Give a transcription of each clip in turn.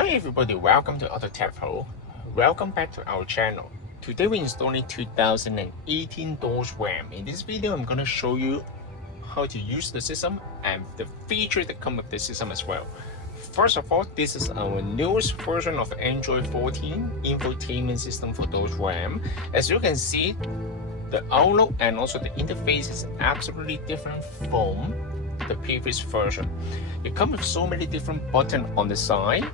Hi everybody, welcome to AutoTech Pro. Welcome back to our channel. Today we're installing 2018 Bose RAM. In this video, I'm going to show you how to use the system and the features that come with the system as well. First of all, this is our newest version of Android 14 infotainment system for Bose RAM. As you can see, the outlook and also the interface is absolutely different from the previous version. It comes with so many different buttons on the side,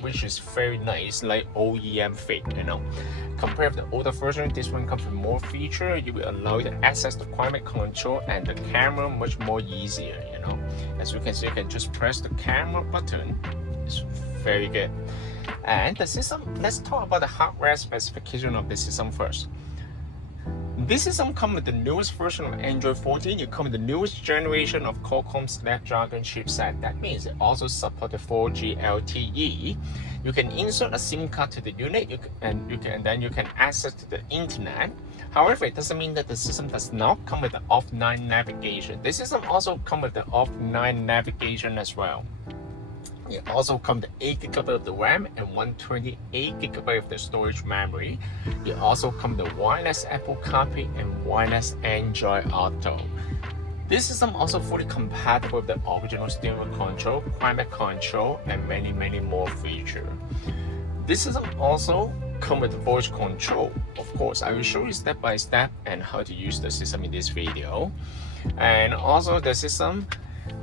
which is very nice, like OEM fit, Compared to the older version, this one comes with more features. You will allow you to access the climate control and the camera much more easier, As you can see, you can just press the camera button. It's very good. And the system, let's talk about the hardware specification of the system first. This system comes with the newest version of Android 14. It comes with the newest generation of Qualcomm Snapdragon chipset. That means it also supports the 4G LTE. You can insert a SIM card to the unit, and then you can access to the internet. However, it doesn't mean that the system does not come with the offline navigation. This system also comes with the offline navigation as well. It also comes with 8 GB of the RAM and 128 GB of the storage memory. It also comes with wireless Apple CarPlay and wireless Android Auto. This system also fully compatible with the original steering control, climate control, and many more features. This system also comes with voice control. Of course, I will show you step by step and how to use the system in this video. And also the system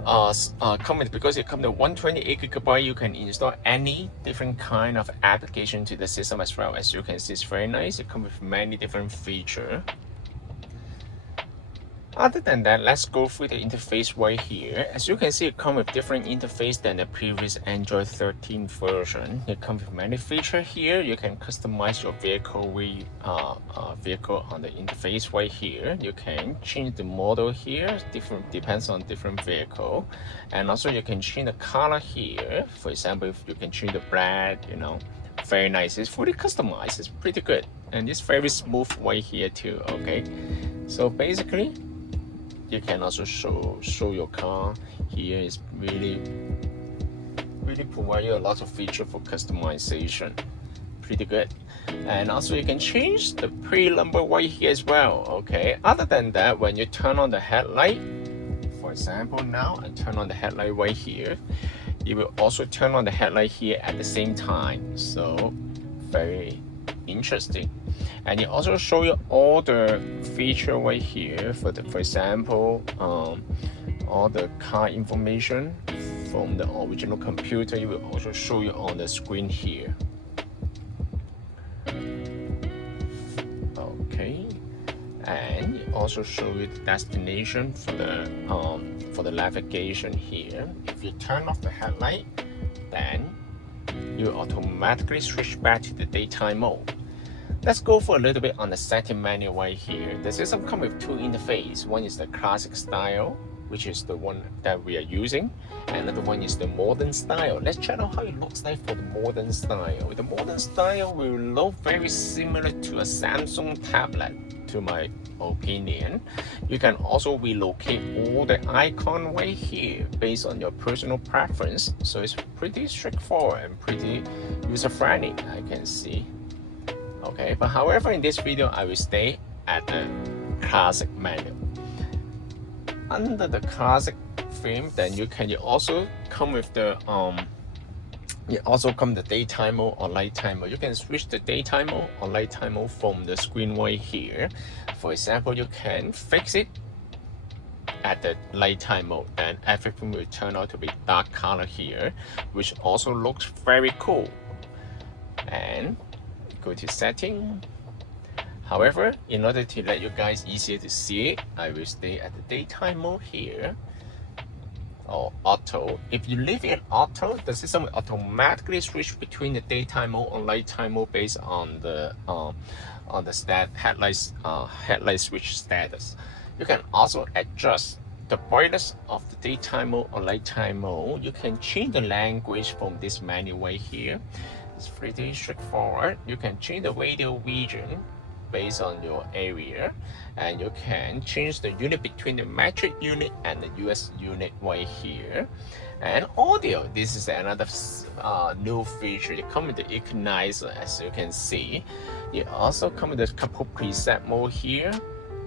because it comes with 128 GB, you can install any different kind of application to the system as well. As you can see, it's very nice. It comes with many different features. Other than that, let's go through the interface right here. As you can see, it comes with different interface than the previous Android 13 version. It comes with many features here. You can customize your vehicle on the interface right here. You can change the model here. Depends on different vehicle, and also you can change the color here. For example, if you can change the black, very nice. It's fully customized. It's pretty good, and it's very smooth right here too. Okay, so basically, you can also show your car here. Is really provide you a lot of feature for customization. Pretty good. And also you can change the pre-number right here as well. Okay, other than that, when you turn on the headlight, for example, now I turn on the headlight right here, you will also turn on the headlight here at the same time. So very interesting. And it also show you all the feature right here. For example, all the car information from the original computer. It will also show you on the screen here. Okay, and it also show you the destination for the navigation here. If you turn off the headlight, then you automatically switch back to the daytime mode. Let's go for a little bit on the setting menu right here. The system comes with two interfaces. One is the classic style, which is the one that we are using, and another one is the modern style. Let's check out how it looks like for the modern style. The modern style will look very similar to a Samsung tablet, to my opinion. You can also relocate all the icon right here based on your personal preference. So it's pretty straightforward and pretty user-friendly, I can see. Okay, but however, in this video, I will stay at the classic menu. Under the classic theme, then you also come with the the daytime mode or nighttime mode. You can switch the daytime mode or nighttime mode from the screen right here. For example, you can fix it at the nighttime mode, and everything will turn out to be dark color here, which also looks very cool. And go to setting. However, in order to let you guys easier to see it, I will stay at the daytime mode here, or auto. If you leave it auto, the system will automatically switch between the daytime mode or nighttime mode based on the headlight switch status. You can also adjust the brightness of the daytime mode or nighttime mode. You can change the language from this menu right here. It's pretty straightforward. You can change the radio region based on your area, and you can change the unit between the metric unit and the US unit right here. And audio, this is another new feature. It comes with the equalizer, as you can see. It also comes with a couple preset mode here.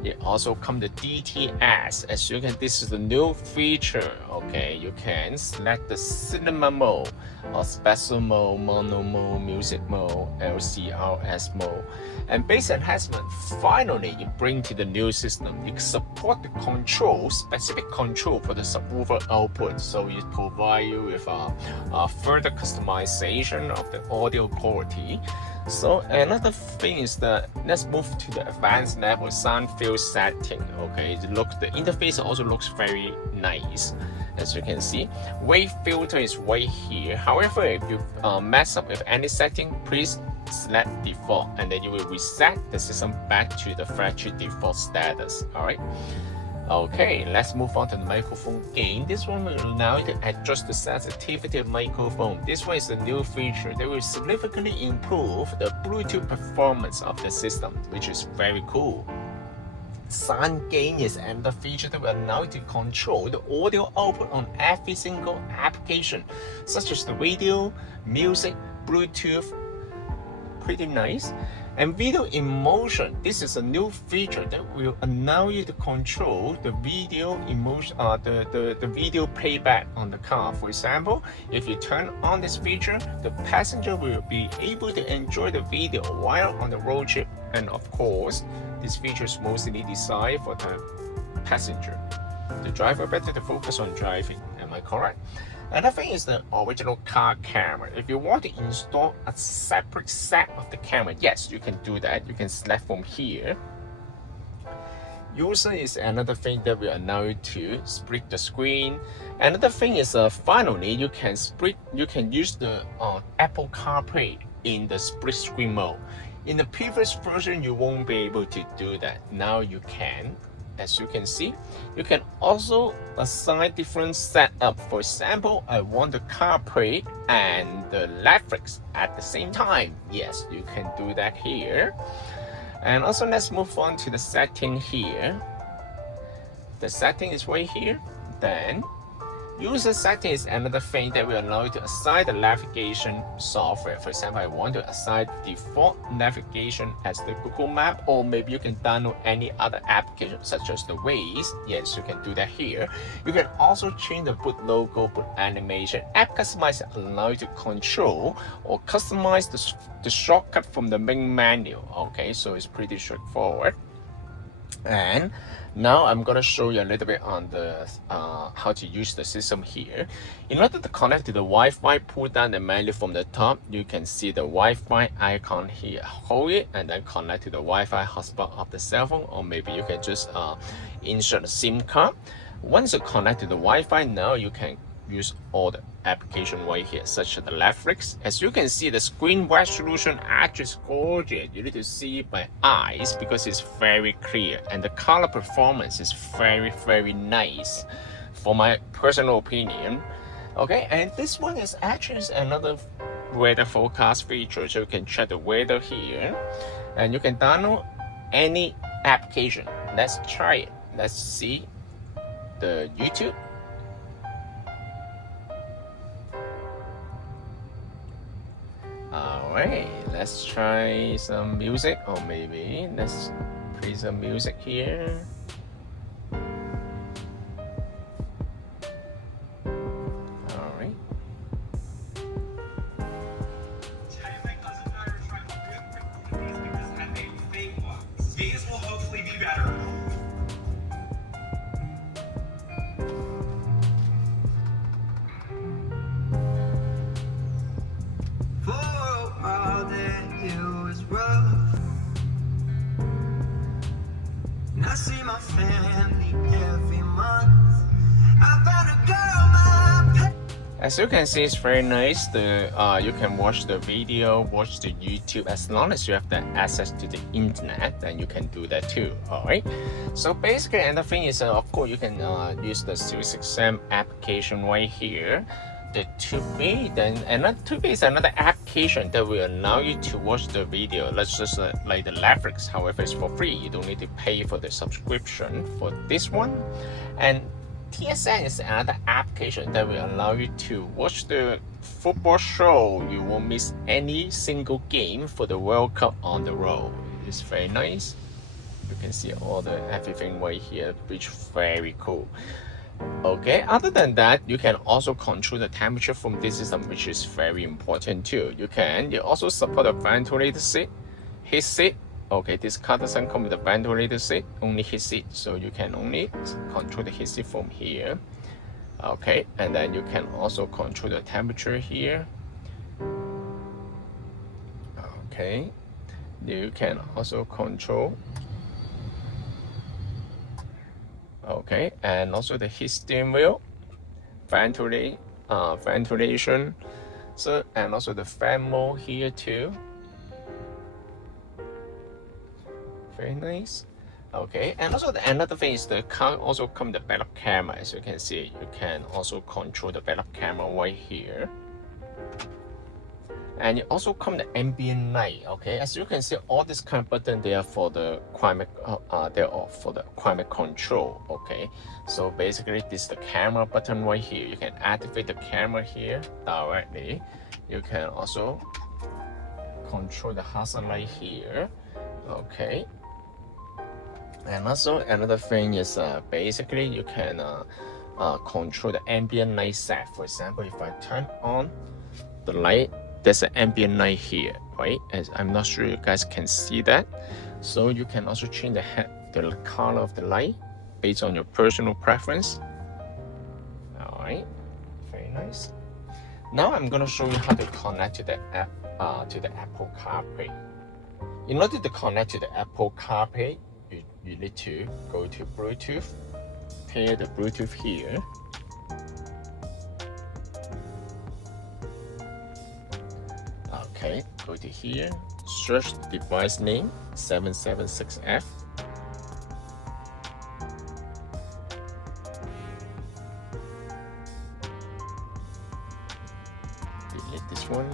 It also comes with DTS. As you can, this is the new feature. Okay, you can select the cinema mode or special mode, mono mode, music mode, LCRS mode. And base enhancement, finally, you bring to the new system. You support the control, specific control for the subwoofer output. So it provides you with a further customization of the audio quality. So another thing is that let's move to the advanced level sound field setting. Okay, the interface also looks very nice, as you can see. Wave filter is right here. However, if you mess up with any setting, please select default, and then you will reset the system back to the factory default status. All right. Okay, let's move on to the microphone gain. This one will allow you to adjust the sensitivity of microphone. This one is a new feature that will significantly improve the Bluetooth performance of the system, which is very cool. Sound gain is another feature that will allow you to control the audio output on every single application, such as the radio, music, Bluetooth. Pretty nice. And video in motion, this is a new feature that will allow you to control the video emotion, the video playback on the car. For example, if you turn on this feature, the passenger will be able to enjoy the video while on the road trip. And of course, this feature is mostly designed for the passenger. The driver better to focus on driving. Am I correct? Another thing is the original car camera. If you want to install a separate set of the camera, yes, you can do that. You can select from here. User is another thing that will allow you to split the screen. Another thing is finally you can use the Apple CarPlay in the split screen mode. In the previous version, you won't be able to do that. Now you can. As you can see, you can also assign different setup. For example, I want the CarPlay and the Netflix at the same time. Yes, you can do that here. And also, let's move on to the setting here. The setting is right here. Then user setting is another thing that will allow you to assign the navigation software. For example, I want to assign default navigation as the Google Map, or maybe you can download any other application such as the Waze. Yes, you can do that here. You can also change the boot logo, boot animation. App customizer allow you to control or customize the shortcut from the main menu. Okay, so it's pretty straightforward. And now I'm going to show you a little bit on the how to use the system here. In order to connect to the Wi-Fi, pull down the menu from the top. You can see the Wi-Fi icon here. Hold it and then connect to the Wi-Fi hotspot of the cell phone, or maybe you can just insert a SIM card. Once you connect to the Wi-Fi, now you can use all the application right here, such as the Netflix. As you can see, the screen resolution actually is gorgeous. You need to see it by eyes because it's very clear, and the color performance is very, very nice, for my personal opinion. Okay, and this one is actually another weather forecast feature, so you can check the weather here, and you can download any application. Let's try it. Let's see the YouTube. Alright, let's try some music, or maybe let's play some music here. Alright. These will hopefully be better. I see my family every month. I found a girl, my pet. As you can see, it's very nice. You can watch the video, watch the YouTube, as long as you have the access to the internet, then you can do that too. Alright. So basically, another thing is, of course, you can use the SiriusXM application right here the 2B, then another 2B is another application that will allow you to watch the video. Let's just like the Netflix, however, it's for free. You don't need to pay for the subscription for this one. And TSN is another application that will allow you to watch the football show. You won't miss any single game for the World Cup on the road. It's very nice. You can see all the everything right here, which is very cool. Okay, other than that, you can also control the temperature from this system, which is very important too. You also support a ventilator seat, heat seat. Okay, this car doesn't come with a ventilator seat, only heat seat, so you can only control the heat seat from here. Okay, and then you can also control the temperature here. Okay, you can also control. Okay, and also the heat steering wheel, ventilation, so and also the fan mode here too. Very nice. Okay, and also another thing is the car also comes with the backup camera. As you can see, you can also control the backup camera right here. And it also comes with the ambient light. Okay, as you can see, all this kind of button they are for the climate, they're all for the climate control. Okay, so basically this is the camera button right here. You can activate the camera here directly. You can also control the hazard light here. Okay. And also another thing is basically you can control the ambient light set. For example, if I turn on the light, there's an ambient light here, right? As I'm not sure you guys can see that. So you can also change the color of the light based on your personal preference. All right, very nice. Now I'm gonna show you how to connect to the app, to the Apple CarPlay. In order to connect to the Apple CarPlay, you need to go to Bluetooth, pair the Bluetooth here. Okay, go to here, search the device name 776F. Delete this one.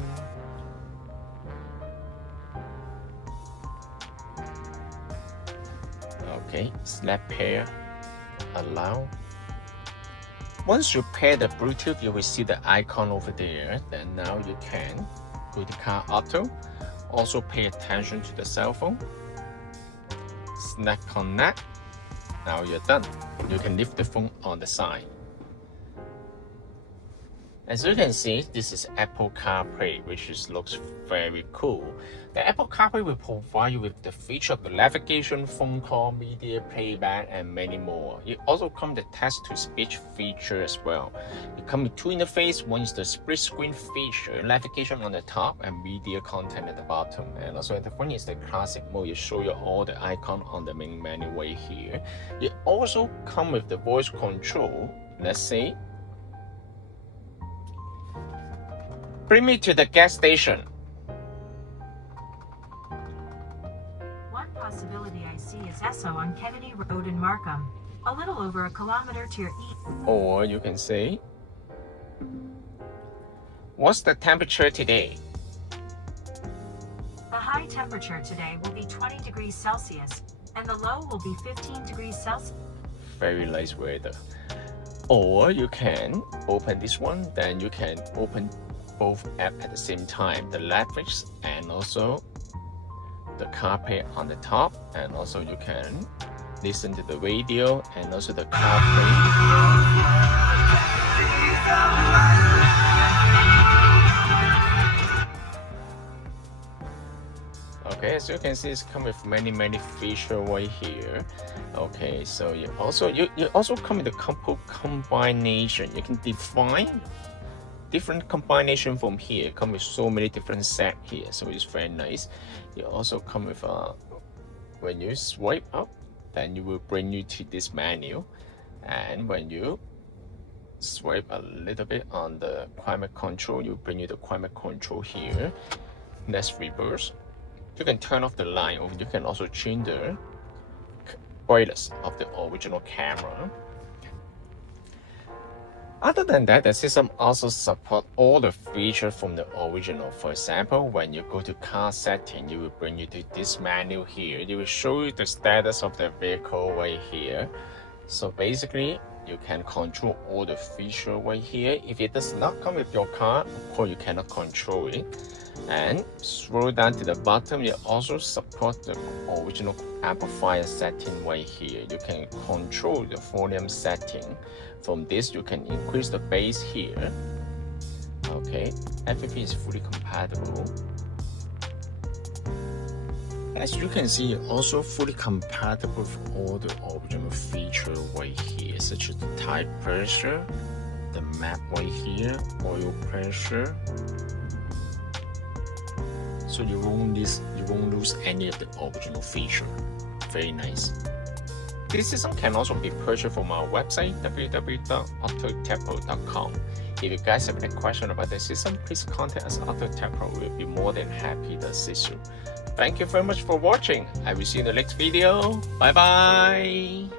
Okay, select pair, allow. Once you pair the Bluetooth, you will see the icon over there. Then now you can go to Car Auto. Also pay attention to the cell phone. Select Connect. Now you're done. You can leave the phone on the side. As you can see, this is Apple CarPlay, which looks very cool. The Apple CarPlay will provide you with the feature of the navigation, phone call, media playback, and many more. It also comes with the text-to-speech feature as well. It comes with two interfaces. One is the split screen feature, navigation on the top, and media content at the bottom. And also at the front is the classic mode. It shows you all the icons on the main menu right here. It also comes with the voice control. Let's say, bring me to the gas station. One possibility I see is Esso on Kennedy Road in Markham, a little over 1 kilometer to your east. Or you can say, what's the temperature today? The high temperature today will be 20 degrees Celsius, and the low will be 15 degrees Celsius. Very nice weather. Or you can open this one, then you can open both apps at the same time, the Netflix and also the CarPlay on the top, and also you can listen to the radio and also the CarPlay. Okay, as you can see, it's come with many features right here. Okay, so you also come with the couple combination. You can define different combination from here. Come with so many different set here, so it's very nice. You also come with when you swipe up, then you will bring you to this menu, and when you swipe a little bit on the climate control, you bring you the climate control here. Let's reverse. You can turn off the light, or you can also change the brightness of the original camera. Other than that, the system also supports all the features from the original. For example, when you go to car setting, it will bring you to this menu here. It will show you the status of the vehicle right here. So basically, you can control all the features right here. If it does not come with your car, of course you cannot control it. And scroll down to the bottom, it also supports the original amplifier setting right here. You can control the volume setting. From this, you can increase the bass here. Okay, everything is fully compatible. As you can see, also fully compatible with all the original features right here, such as the tire pressure, the map right here, oil pressure. So you won't lose any of the original feature. Very nice. This system can also be purchased from our website www.autotechpro.com. If you guys have any question about the system, please contact us at Autotechpro. We'll be more than happy to assist you. Thank you very much for watching. I will see you in the next video. Bye bye.